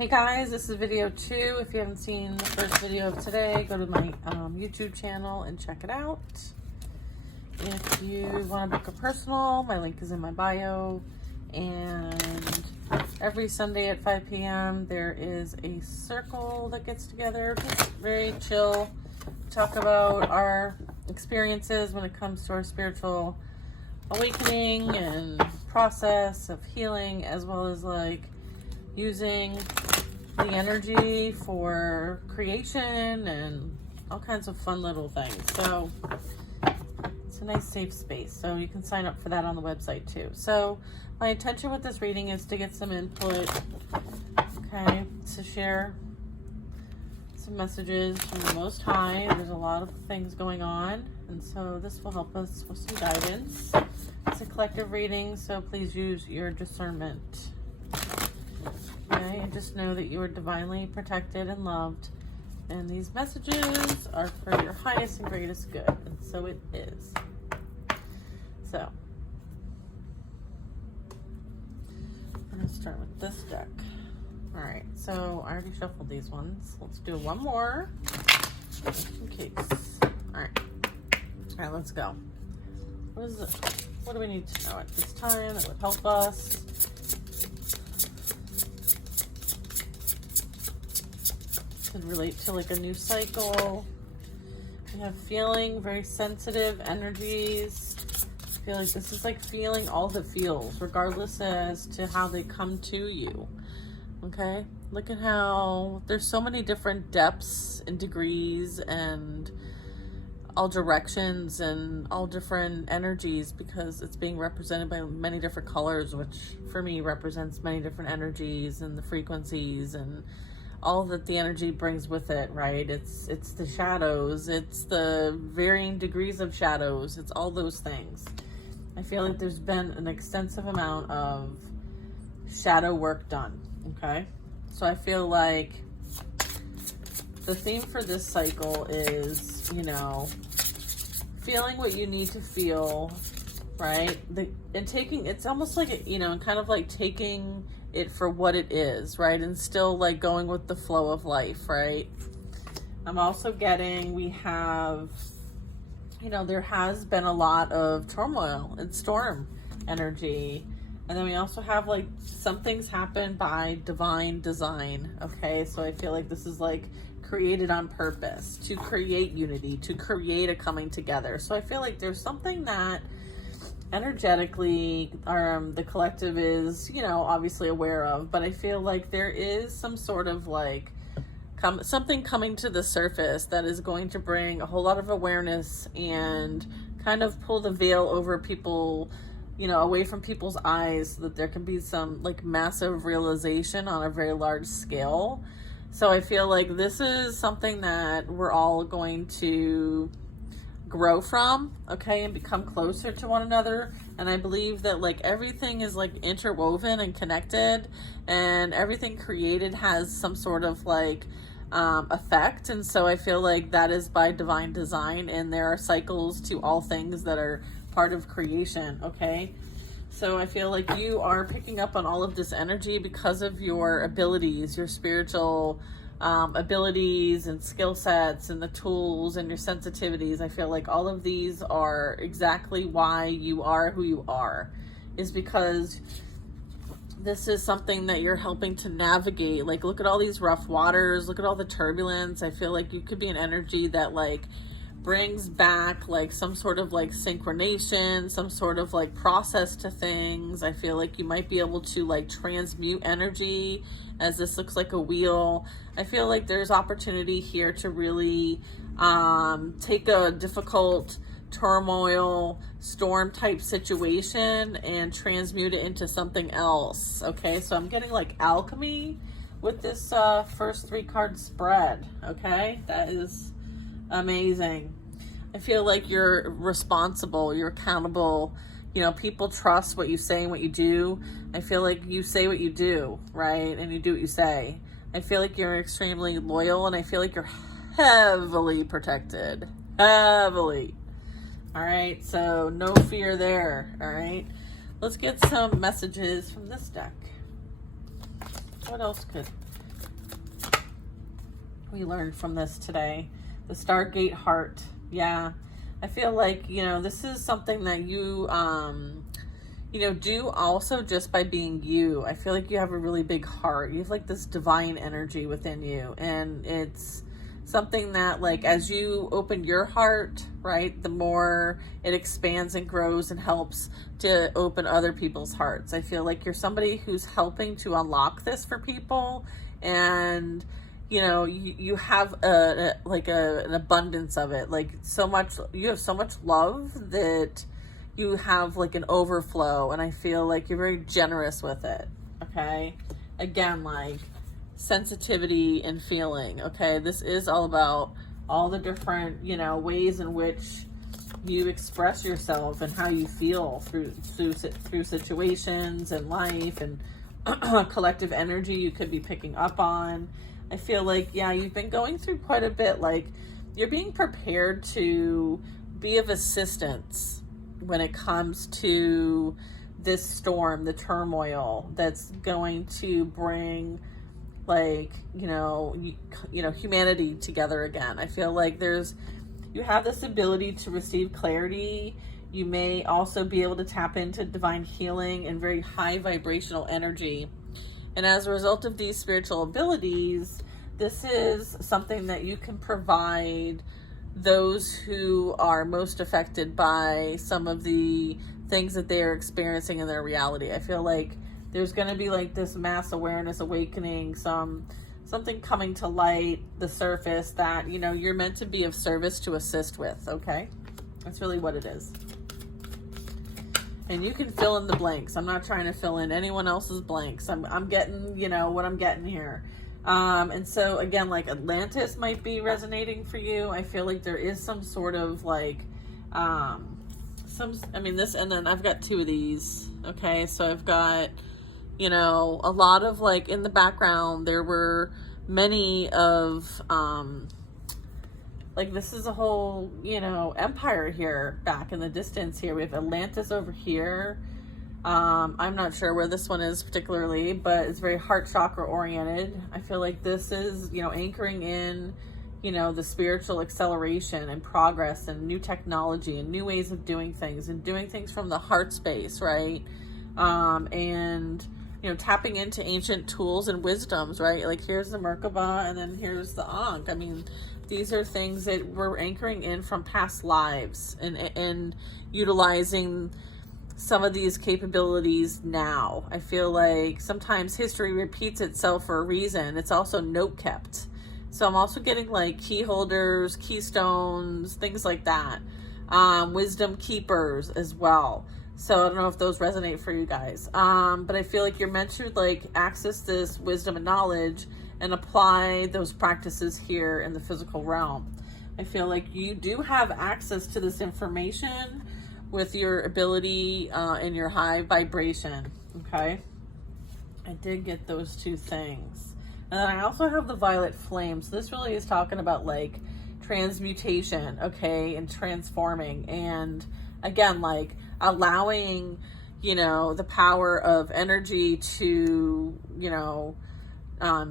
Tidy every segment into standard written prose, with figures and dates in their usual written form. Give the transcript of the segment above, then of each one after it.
Hey guys, this is video 2. If you haven't seen the first video of today, go to my YouTube channel and check it out. If you want to book a personal, my link is in my bio. And every Sunday at 5 p.m. there is a circle that gets together. Just very chill. Talk about our experiences when it comes to our spiritual awakening and process of healing, as well as like using the energy for creation and all kinds of fun little things. So it's a nice safe space. So you can sign up for that on the website too. So my intention with this reading is to get some input, okay, to share some messages from the Most High. There's a lot of things going on, and so this will help us with some guidance. It's a collective reading, so please use your discernment. Okay, and just know that you are divinely protected and loved, and these messages are for your highest and greatest good, and so it is. So we're going to start with this deck. All right, so I already shuffled these ones. Let's do one more, just in case. All right, let's go. What is it? What do we need to know at this time that would help us? Could relate to like a new cycle. We have feeling, very sensitive energies. I feel like this is like feeling all the feels, regardless as to how they come to you. Okay, look at how there's so many different depths and degrees and all directions and all different energies, because it's being represented by many different colors, which for me represents many different energies and the frequencies and all that the energy brings with it, right? It's the shadows, it's the varying degrees of shadows, it's all those things. I feel like there's been an extensive amount of shadow work done, okay? So I feel like the theme for this cycle is, you know, feeling what you need to feel, right? And taking, it's almost like, you know, kind of like taking it for what it is, right? And still like going with the flow of life, right? I'm also getting, we have, you know, there has been a lot of turmoil and storm energy. And then we also have like some things happen by divine design, okay? So I feel like this is like created on purpose to create unity, to create a coming together. So I feel like there's something that energetically the collective is, you know, obviously aware of, but I feel like there is some sort of like something coming to the surface that is going to bring a whole lot of awareness and kind of pull the veil over people, you know, away from people's eyes, so that there can be some like massive realization on a very large scale. So I feel like this is something that we're all going to grow from, okay, and become closer to one another. And I believe that like everything is like interwoven and connected, and everything created has some sort of like effect. And so I feel like that is by divine design, and there are cycles to all things that are part of creation, okay? So I feel like you are picking up on all of this energy because of your abilities, your spiritual abilities and skill sets and the tools and your sensitivities. I feel like all of these are exactly why you are who you are, is because this is something that you're helping to navigate. Like, look at all these rough waters, look at all the turbulence. I feel like you could be an energy that like brings back like some sort of like synchronization, some sort of like process to things. I feel like you might be able to like transmute energy, as this looks like a wheel. I feel like there's opportunity here to really take a difficult turmoil, storm type situation and transmute it into something else, okay? So I'm getting like alchemy with this first 3 card spread, okay? That is amazing. I feel like you're responsible, you're accountable, you know, people trust what you say and what you do. I feel like you say what you do, right? And you do what you say. I feel like you're extremely loyal, and I feel like you're heavily protected. Heavily. All right, so no fear there, all right? Let's get some messages from this deck. What else could we learned from this today. The Stargate heart. Yeah. I feel like, you know, this is something that you, you know, do also just by being you. I feel like you have a really big heart. You have like this divine energy within you. And it's something that, like, as you open your heart, right, the more it expands and grows and helps to open other people's hearts. I feel like you're somebody who's helping to unlock this for people. And you know, you have an abundance of it, like so much, you have so much love that you have like an overflow, and I feel like you're very generous with it. Okay, again, like sensitivity and feeling. Okay, this is all about all the different, you know, ways in which you express yourself and how you feel through situations and life and collective energy you could be picking up on. I feel like, yeah, you've been going through quite a bit. Like, you're being prepared to be of assistance when it comes to this storm, the turmoil that's going to bring, like, you know, humanity together again. I feel like you have this ability to receive clarity. You may also be able to tap into divine healing and very high vibrational energy. And as a result of these spiritual abilities, this is something that you can provide those who are most affected by some of the things that they are experiencing in their reality. I feel like there's going to be like this mass awareness awakening, something coming to light, the surface that, you know, you're meant to be of service to assist with, okay? That's really what it is. And you can fill in the blanks. I'm not trying to fill in anyone else's blanks. I'm getting, you know, what I'm getting here. And so again, like Atlantis might be resonating for you. I feel like there is some sort of like, this, and then I've got two of these. Okay. So I've got, you know, a lot of like in the background, there were many of, like this is a whole, you know, empire here back in the distance here. We have Atlantis over here. I'm not sure where this one is particularly, but it's very heart chakra oriented. I feel like this is, you know, anchoring in, you know, the spiritual acceleration and progress and new technology and new ways of doing things and doing things from the heart space, right? And, you know, tapping into ancient tools and wisdoms, right? Like here's the Merkaba and then here's the Ankh. I mean, these are things that we're anchoring in from past lives and utilizing some of these capabilities now. I feel like sometimes history repeats itself for a reason. It's also note kept. So I'm also getting like key holders, keystones, things like that. Wisdom keepers as well. So I don't know if those resonate for you guys. But I feel like you're meant to like access this wisdom and knowledge and apply those practices here in the physical realm. I feel like you do have access to this information with your ability and your high vibration, okay? I did get those two things. And then I also have the violet flame. So this really is talking about like transmutation, okay, and transforming. And again, like allowing, you know, the power of energy to, you know,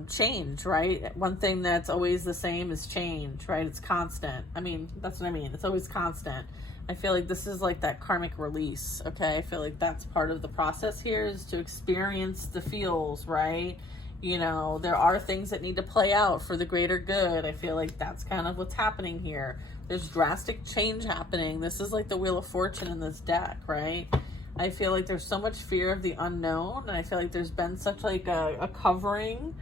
change, right? One thing that's always the same is change, right? It's constant. I mean, that's what I mean. It's always constant. I feel like this is like that karmic release, okay? I feel like that's part of the process here is to experience the feels, right? You know, there are things that need to play out for the greater good. I feel like that's kind of what's happening here. There's drastic change happening. This is like the Wheel of Fortune in this deck, right? I feel like there's so much fear of the unknown, and I feel like there's been such like a covering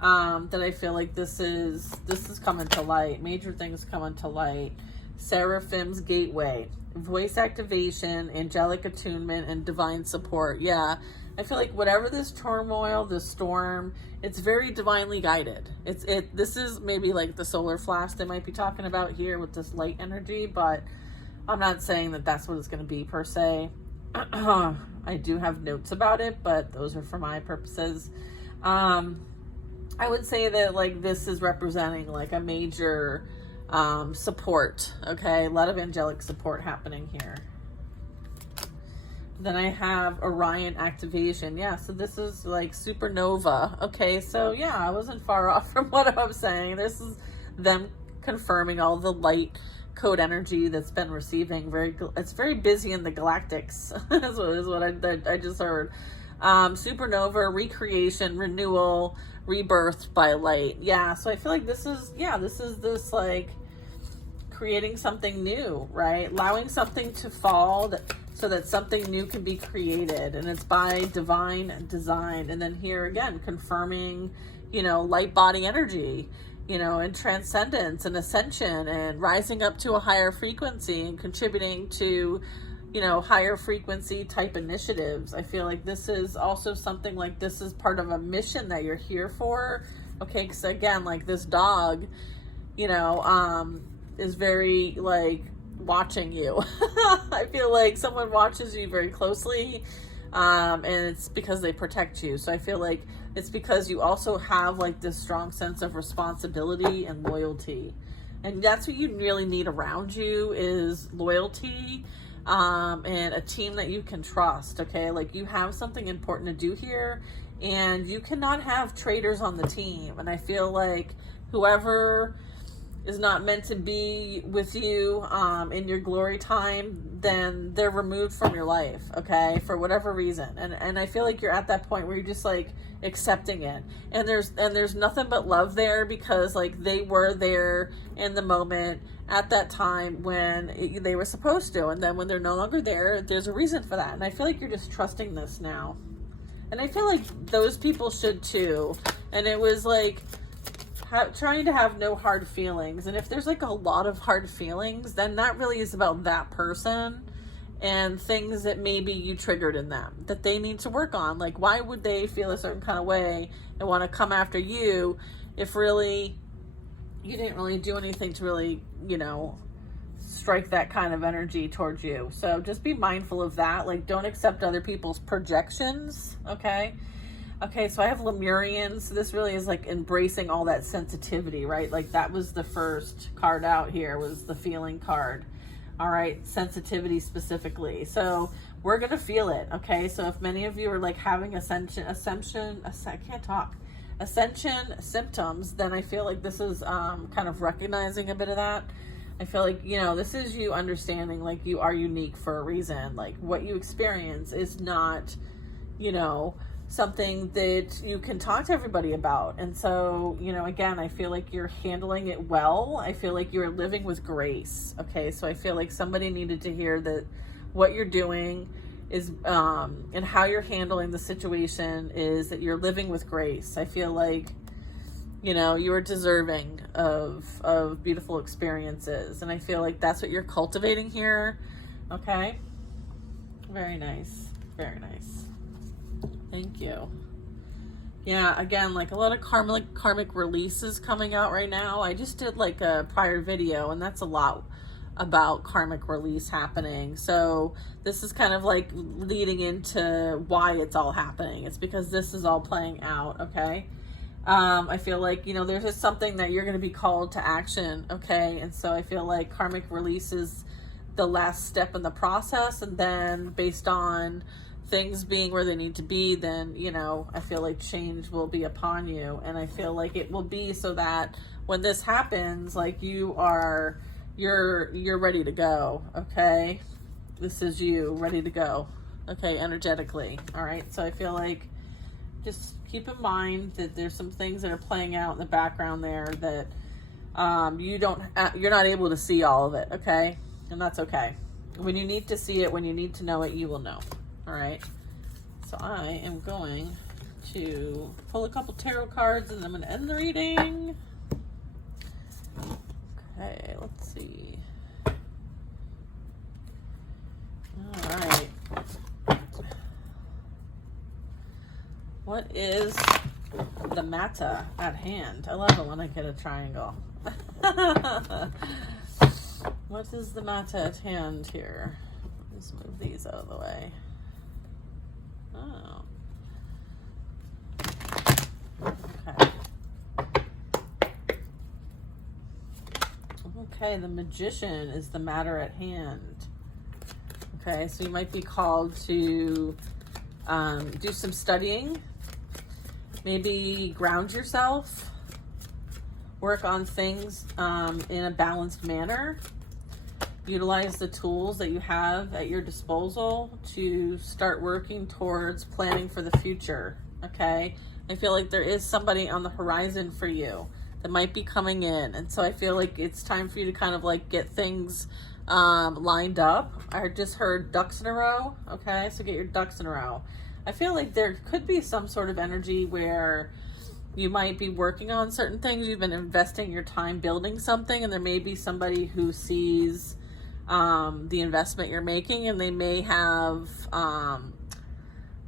that I feel like this is coming to light. Major things coming to light. Seraphim's Gateway, voice activation, angelic attunement, and divine support. Yeah, I feel like whatever this turmoil, this storm, it's very divinely guided. This is maybe like the solar flash they might be talking about here with this light energy, but I'm not saying that that's what it's going to be per se. I do have notes about it, but those are for my purposes. I would say that like this is representing like a major support, okay? A lot of angelic support happening here. Then I have Orion activation. Yeah, so this is like supernova. Okay, so yeah, I wasn't far off from what I'm saying. This is them confirming all the light code energy that's been receiving. It's very busy in the galactics. That's what I just heard. Supernova, recreation, renewal, rebirth by light. Yeah, so I feel like this is this like creating something new, right? Allowing something to fall so that something new can be created, and it's by divine design. And then here again, confirming, light body energy, and transcendence and ascension and rising up to a higher frequency and contributing to, higher frequency type initiatives. I feel like this is also something like this is part of a mission that you're here for. Okay, because again, like this dog, is very like watching you. I feel like someone watches you very closely, and it's because they protect you. So I feel like it's because you also have like this strong sense of responsibility and loyalty, and that's what you really need around you is loyalty, and a team that you can trust. Okay, like you have something important to do here, and you cannot have traitors on the team. And I feel like whoever is not meant to be with you in your glory time, then they're removed from your life, okay, for whatever reason. And I feel like you're at that point where you're just like accepting it, and there's nothing but love there, because like they were there in the moment at that time when they were supposed to, and then when they're no longer there, there's a reason for that. And I feel like you're just trusting this now, and I feel like those people should too. And it was like trying to have no hard feelings. And if there's like a lot of hard feelings, then that really is about that person and things that maybe you triggered in them that they need to work on. Like, why would they feel a certain kind of way and want to come after you if really you didn't really do anything to really, strike that kind of energy towards you? So just be mindful of that. Like, don't accept other people's projections. Okay, so I have Lemurians. So this really is like embracing all that sensitivity, right? Like that was the first card out here, was the feeling card. All right, sensitivity specifically. So we're going to feel it, okay? So if many of you are like having ascension symptoms, then I feel like this is kind of recognizing a bit of that. I feel like, this is you understanding like you are unique for a reason. Like what you experience is not, something that you can talk to everybody about. And so, again, I feel like you're handling it well. I feel like you're living with grace. Okay, so I feel like somebody needed to hear that what you're doing is, and how you're handling the situation is that you're living with grace. I feel like, you are deserving of beautiful experiences. And I feel like that's what you're cultivating here. Okay, very nice, very nice. Thank you. Yeah, again, like a lot of karmic releases coming out right now. I just did like a prior video, and that's a lot about karmic release happening. So this is kind of like leading into why it's all happening. It's because this is all playing out, okay? I feel like, there's just something that you're going to be called to action, okay? And so I feel like karmic release is the last step in the process, and then based on things being where they need to be, then, I feel like change will be upon you. And I feel like it will be so that when this happens, like you're ready to go. Okay. This is you ready to go. Okay. Energetically. All right. So I feel like just keep in mind that there's some things that are playing out in the background there that, you're not able to see all of it. Okay. And that's okay. When you need to see it, when you need to know it, you will know. All right, so I am going to pull a couple tarot cards and I'm going to end the reading. Okay, let's see. All right. What is the matter at hand? I love it when I get a triangle. What is the matter at hand here? Let's move these out of the way. Oh. Okay. Okay, the Magician is the matter at hand. Okay, so you might be called to do some studying, maybe ground yourself, work on things in a balanced manner, utilize the tools that you have at your disposal to start working towards planning for the future. Okay, I feel like there is somebody on the horizon for you that might be coming in, and so I feel like it's time for you to kind of like get things lined up. I just heard ducks in a row. Okay, so get your ducks in a row. I feel like there could be some sort of energy where you might be working on certain things. You've been investing your time building something, and there may be somebody who sees the investment you're making, and they may have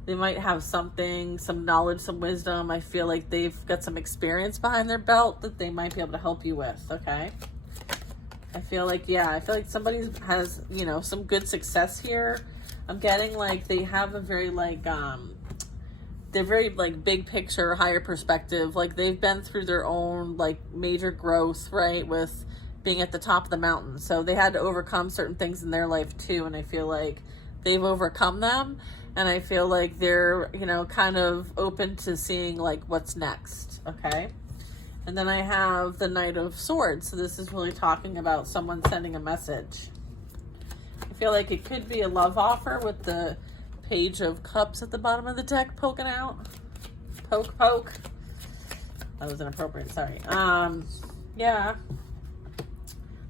they might have something, some knowledge, some wisdom. I feel like they've got some experience behind their belt that they might be able to help you with. Okay, I feel like, yeah, I feel like somebody has, you know, some good success here. I'm getting like they have a very like they're very like big picture, higher perspective. Like they've been through their own like major growth, right, with being at the top of the mountain. So they had to overcome certain things in their life too, and I feel like they've overcome them, and I feel like they're, you know, kind of open to seeing like what's next. Okay, and then I have the Knight of Swords, so this is really talking about someone sending a message. I feel like it could be a love offer with the Page of Cups at the bottom of the deck poking out. Poke. That was inappropriate, sorry. Yeah.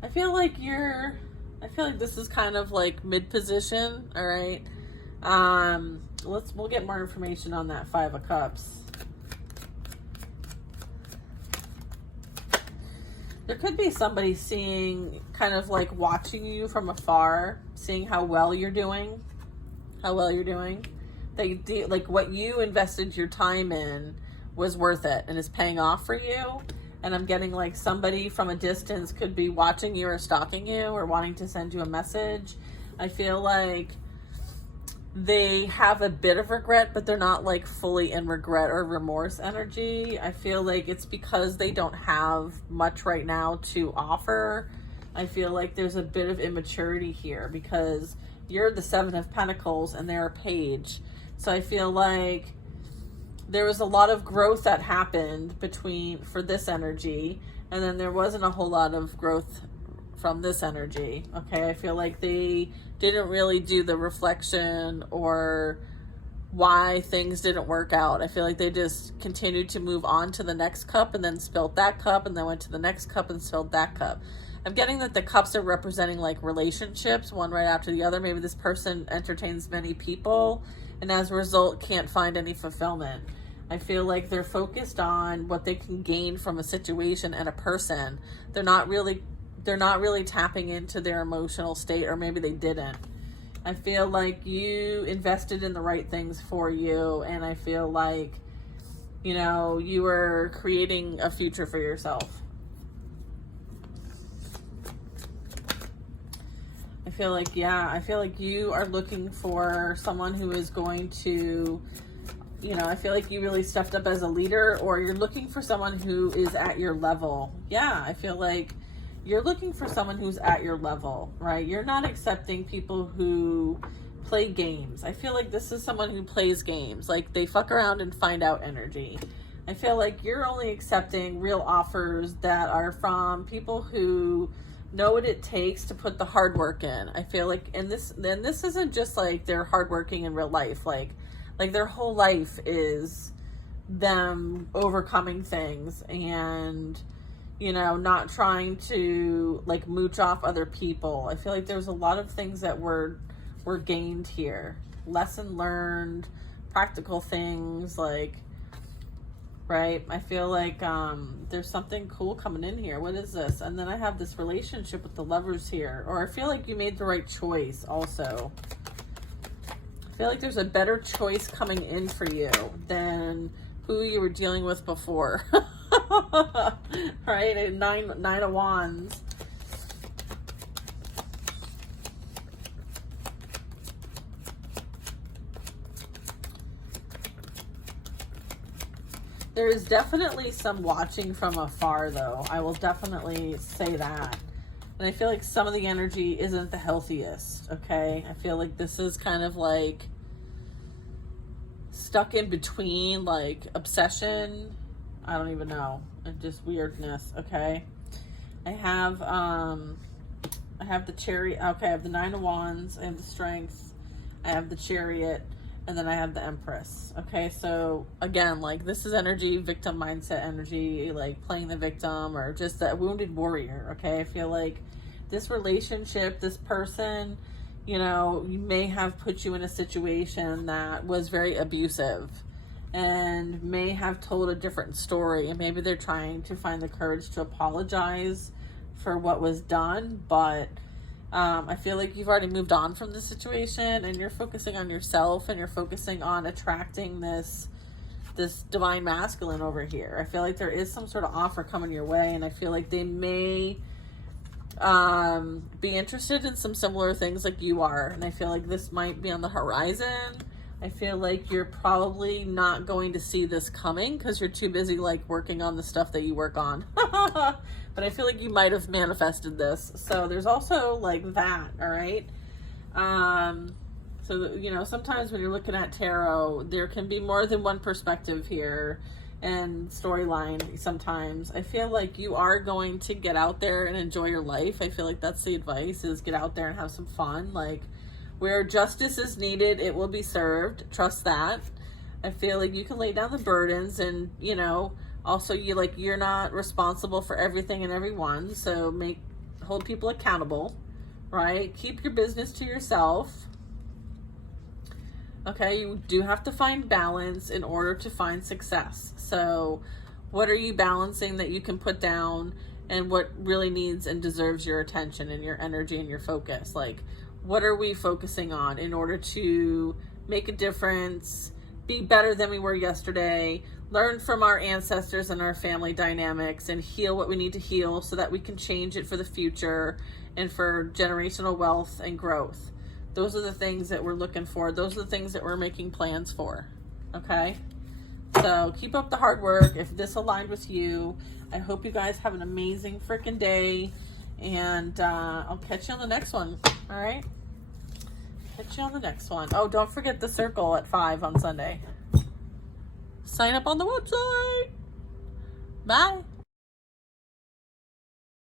I feel like this is kind of like mid-position, all right? We'll get more information on that Five of Cups. There could be somebody seeing, kind of like watching you from afar, seeing how well you're doing. Like what you invested your time in was worth it and is paying off for you. And I'm getting like somebody from a distance could be watching you or stalking you or wanting to send you a message. I feel like they have a bit of regret, but they're not like fully in regret or remorse energy. I feel like it's because they don't have much right now to offer. I feel like there's a bit of immaturity here because you're the Seven of Pentacles and they're a Page. So I feel like there was a lot of growth that happened for this energy, and then there wasn't a whole lot of growth from this energy. Okay, I feel like they didn't really do the reflection or why things didn't work out. I feel like they just continued to move on to the next cup and then spilled that cup and then went to the next cup and spilled that cup. I'm getting that the cups are representing like relationships, one right after the other. Maybe this person entertains many people and as a result can't find any fulfillment. I feel like they're focused on what they can gain from a situation and a person. They're not really tapping into their emotional state, or maybe they didn't. I feel like you invested in the right things for you, and I feel like, you know, you were creating a future for yourself. I feel like you are looking for someone who is going to, you know, I feel like you really stepped up as a leader, or you're looking for someone who is at your level. Yeah, I feel like you're looking for someone who's at your level, right? You're not accepting people who play games. I feel like this is someone who plays games, like they fuck around and find out energy. I feel like you're only accepting real offers that are from people who know what it takes to put the hard work in. I feel like, and this isn't just like they're hardworking in real life, like their whole life is them overcoming things and, you know, not trying to like mooch off other people. I feel like there's a lot of things that were gained here. Lesson learned, practical things, like, right? I feel like there's something cool coming in here. What is this? And then I have this relationship with the Lovers here. Or I feel like you made the right choice also. I feel like there's a better choice coming in for you than who you were dealing with before. Right? Nine of Wands. There is definitely some watching from afar, though. I will definitely say that. And I feel like some of the energy isn't the healthiest, okay? I feel like this is kind of like stuck in between, like obsession. I don't even know. And just weirdness, okay? I have the Chariot. Okay, I have the Nine of Wands. I have the Strength. I have the Chariot. And then I have the Empress. Okay, so again, like this is energy, victim mindset energy, like playing the victim or just that wounded warrior. Okay, I feel like this relationship, this person, you know, you may have put you in a situation that was very abusive and may have told a different story. And maybe they're trying to find the courage to apologize for what was done, but I feel like you've already moved on from the situation and you're focusing on yourself and you're focusing on attracting this divine masculine over here. I feel like there is some sort of offer coming your way, and I feel like they may be interested in some similar things like you are, and I feel like this might be on the horizon. I feel like you're probably not going to see this coming because you're too busy like working on the stuff that you work on. But I feel like you might have manifested this. So there's also like that, all right? So, you know, sometimes when you're looking at tarot, there can be more than one perspective here and storyline sometimes. I feel like you are going to get out there and enjoy your life. I feel like that's the advice, is get out there and have some fun. Like, where justice is needed, it will be served. Trust that. I feel like you can lay down the burdens, and, you know, also you're not responsible for everything and everyone. So hold people accountable, right? Keep your business to yourself. Okay, you do have to find balance in order to find success. So what are you balancing that you can put down, and what really needs and deserves your attention and your energy and your focus? Like, what are we focusing on in order to make a difference, be better than we were yesterday, learn from our ancestors and our family dynamics, and heal what we need to heal so that we can change it for the future and for generational wealth and growth. Those are the things that we're looking for. Those are the things that we're making plans for. Okay? So keep up the hard work. If this aligned with you, I hope you guys have an amazing freaking day. And I'll catch you on the next one. All right? Catch you on the next one. Oh, don't forget the circle at 5 on Sunday. Sign up on the website. Bye.